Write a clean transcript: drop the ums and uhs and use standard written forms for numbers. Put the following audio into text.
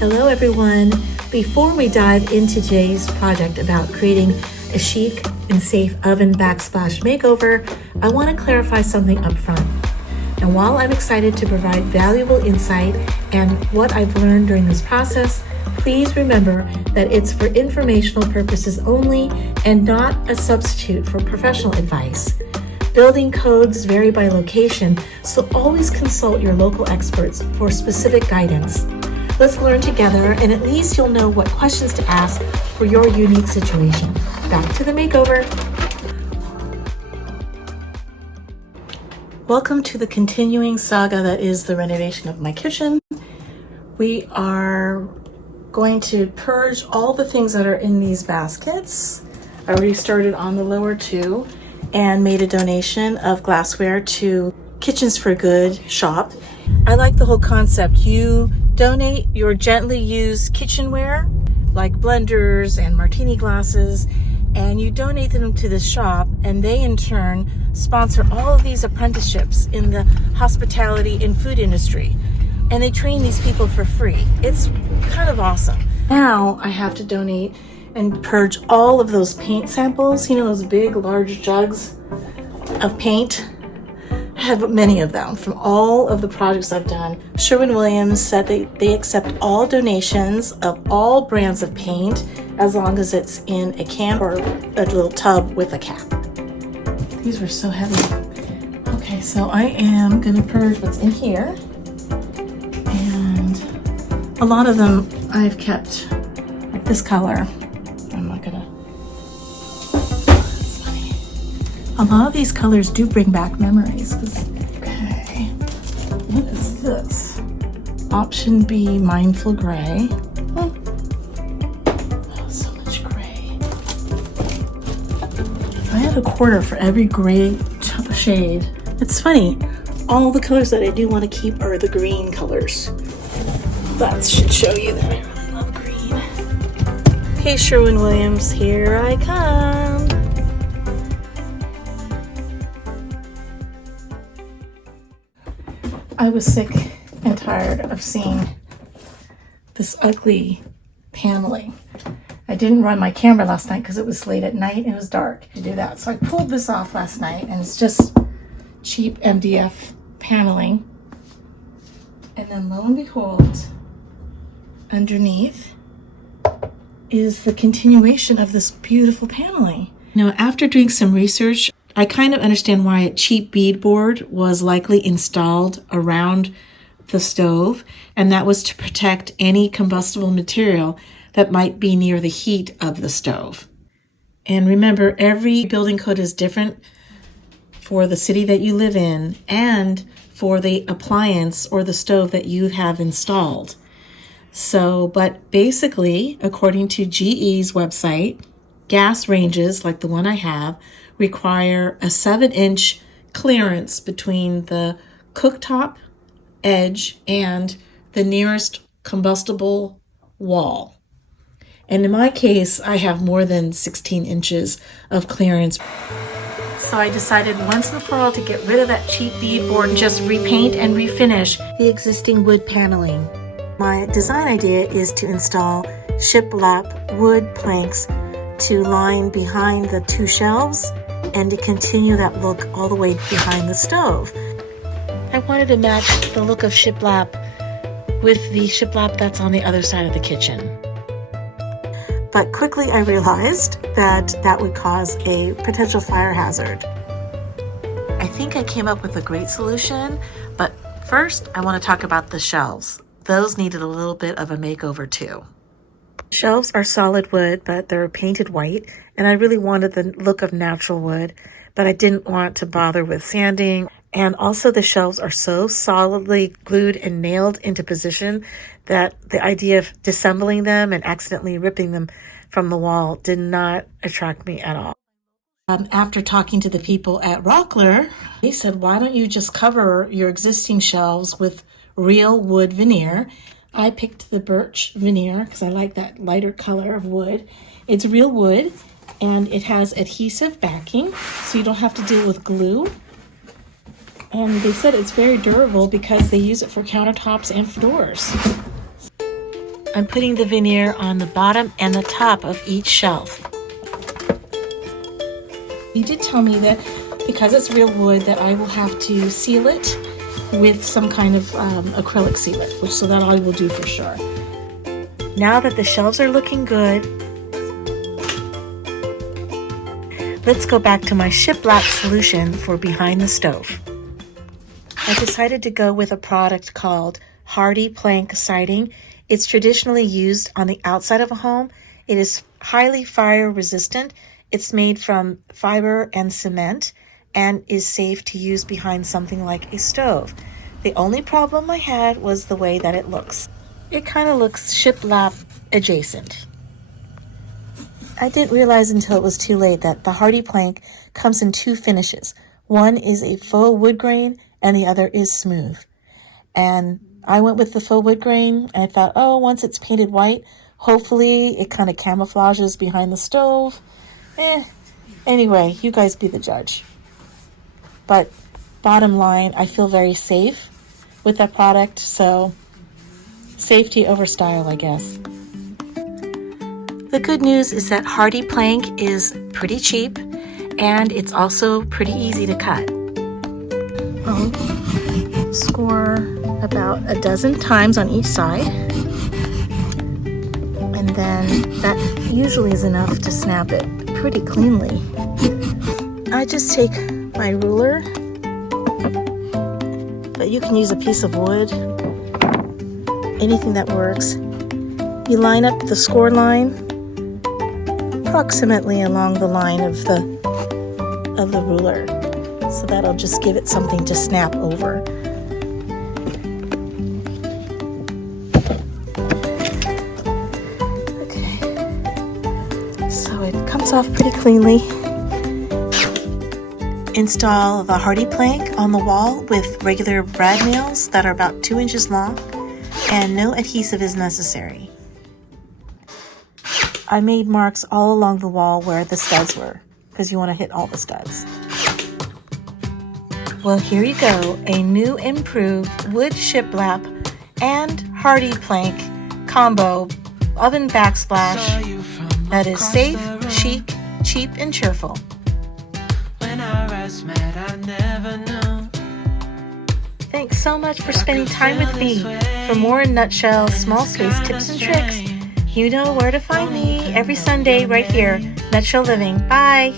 Hello everyone. Before we dive into today's project about creating a chic and safe oven backsplash makeover, I want to clarify something up front. And while I'm excited to provide valuable insight and what I've learned during this process, please remember that it's for informational purposes only and not a substitute for professional advice. Building codes vary by location, so always consult your local experts for specific guidance. Let's learn together, and at least you'll know what questions to ask for your unique situation. Back to the makeover. Welcome to the continuing saga that is the renovation of my kitchen. We are going to purge all the things that are in these baskets. I already started on the lower two and made a donation of glassware to Kitchens for Good shop. I like the whole concept. You donate your gently used kitchenware like blenders and martini glasses, and you donate them to this shop, and they in turn sponsor all of these apprenticeships in the hospitality and food industry, and they train these people for free. It's kind of awesome. Now I have to donate and purge all of those paint samples, you know, those big large jugs of paint. I have many of them from all of the projects I've done. Sherwin-Williams said they accept all donations of all brands of paint as long as it's in a can or a little tub with a cap. These were so heavy. Okay, so I am gonna purge what's in here. And a lot of them I've kept like this color. I'm not gonna, it's funny. A lot of these colors do bring back memories. Okay, what is this? Option B, Mindful Gray. Oh, so much gray. I have a quarter for every gray shade. It's funny, all the colors that I do want to keep are the green colors. That should show you that I really love green. Okay, Sherwin-Williams, here I come. I was sick and tired of seeing this ugly paneling. I didn't run my camera last night because it was late at night and it was dark to do that. So I pulled this off last night, and it's just cheap MDF paneling. And then lo and behold, underneath is the continuation of this beautiful paneling. Now, after doing some research, I kind of understand why a cheap beadboard was likely installed around the stove, and that was to protect any combustible material that might be near the heat of the stove. And remember, every building code is different for the city that you live in and for the appliance or the stove that you have installed. So, but basically, according to GE's website, gas ranges like the one I have require a 7-inch clearance between the cooktop edge and the nearest combustible wall. And in my case, I have more than 16 inches of clearance. So I decided once and for all to get rid of that cheap beadboard and just repaint and refinish the existing wood paneling. My design idea is to install Shiplap wood planks to line behind the two shelves and to continue that look all the way behind the stove. I wanted to match the look of Shiplap with the Shiplap that's on the other side of the kitchen. But quickly I realized that that would cause a potential fire hazard. I think I came up with a great solution, but first I want to talk about the shelves. Those needed a little bit of a makeover too. Shelves are solid wood, but they're painted white, and I really wanted the look of natural wood, but I didn't want to bother with sanding. And also the shelves are so solidly glued and nailed into position that the idea of disassembling them and accidentally ripping them from the wall did not attract me at all. After talking to the people at Rockler, they said, why don't you just cover your existing shelves with real wood veneer? I picked the birch veneer because I like that lighter color of wood. It's real wood, and it has adhesive backing, so you don't have to deal with glue. And they said it's very durable because they use it for countertops and for doors. I'm putting the veneer on the bottom and the top of each shelf. You did tell me that because it's real wood that I will have to seal it with some kind of acrylic sealant, so that I will do for sure. Now that the shelves are looking good, let's go back to my Shiplap solution for behind the stove. I decided to go with a product called Hardi Plank siding. It's traditionally used on the outside of a home. It is highly fire resistant. It's made from fiber and cement and is safe to use behind something like a stove. The only problem I had was the way that it looks. It kind of looks Shiplap adjacent. I didn't realize until it was too late that the Hardi Plank comes in two finishes. One is a faux wood grain and the other is smooth. And I went with the faux wood grain and I thought, oh, once it's painted white, hopefully it kind of camouflages behind the stove. Anyway, you guys be the judge. But bottom line, I feel very safe with that product, so safety over style, I guess. The good news is that Hardi Plank is pretty cheap and it's also pretty easy to cut. I'll score about a dozen times on each side, and then that usually is enough to snap it pretty cleanly. I just take my ruler, but you can use a piece of wood, anything that works. You line up the score line approximately along the line of the ruler, so that'll just give it something to snap over. Okay, so it comes off pretty cleanly. Install the Hardi Plank on the wall with regular brad nails that are about 2 inches long, and no adhesive is necessary. I made marks all along the wall where the studs were, because you want to hit all the studs. Well, here you go, a new improved wood shiplap and Hardi Plank combo oven backsplash that is safe, chic, cheap, and cheerful. Thanks so much for spending time with me. For more nutshell small space tips and tricks, you know where to find me every Sunday right here, Nutshell Living. Bye!